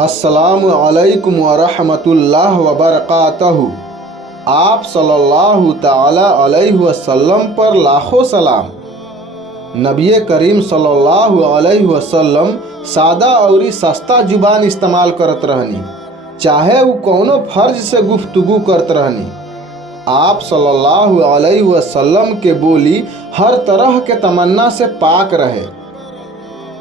अस्सलामु अलैकुम वरहमतुल्लाह वबरकातहू। आप सल्लल्लाहु ताला अलैहि वसल्लम पर लाखों सलाम। नबी करीम सल्लल्लाहु अलैहि वसल्लम सादा अउरी सस्ता जुबान इस्तेमाल करत रहनी, चाहे वो कौनो फर्ज से गुफ्तगू करत रहनी। आप सल्लल्लाहु अलैहि वसल्लम के बोली हर तरह के तमन्ना से पाक रहे।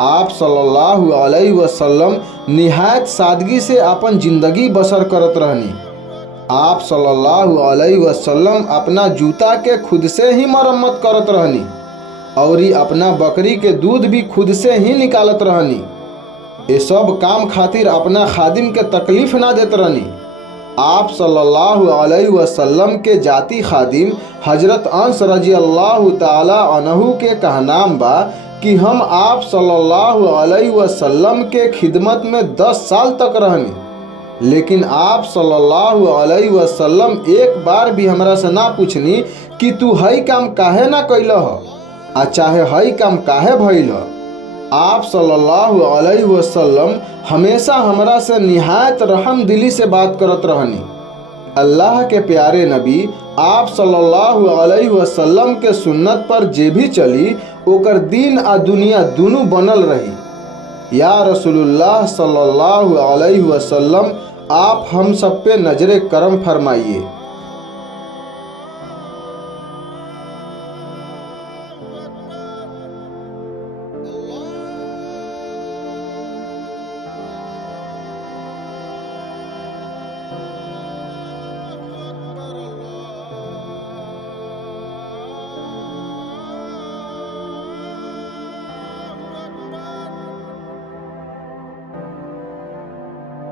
आप सल्लल्लाहु अलैहि वसल्लम निहायत सादगी से अपन जिंदगी बसर करत रहनी। आप सल्लल्लाहु अलैहि वसल्लम अपना जूता के खुद से ही मरम्मत करत रहनी और अपना बकरी के दूध भी खुद से ही निकालत रहनी। ये सब काम खातिर अपना खादिम के तकलीफ ना देत रहनी। आप सल्लल्लाहु अलैहि वसल्लम के जाती खादिम हजरत अंस रजी अल्लाह ताला अन्हु के कहनाम बा कि हम आप सल्लल्लाहु अलैहि वसल्लम के खिदमत में 10 साल तक रहनी, लेकिन आप सल्लल्लाहु अलैहि वसल्लम एक बार भी हमरा से ना पूछनी कि तू हई काम काहे ना कैलह आ चाहे हई काम काहे भइल। आप सल्लल्लाहु अलैहि वसल्लम हमेशा हमरा से निहायत रहम दिली से बात करत रहनी। अल्लाह के प्यारे नबी आप सल्लल्लाहु अलैहि वसल्लम के सुन्नत पर जे भी चली ओकर दीन आ दुनिया दुनू बनल रही। या रसूलुल्लाह सल्लल्लाहु अलैहि वसल्लम आप हम सब पे नजरे करम फरमाइए।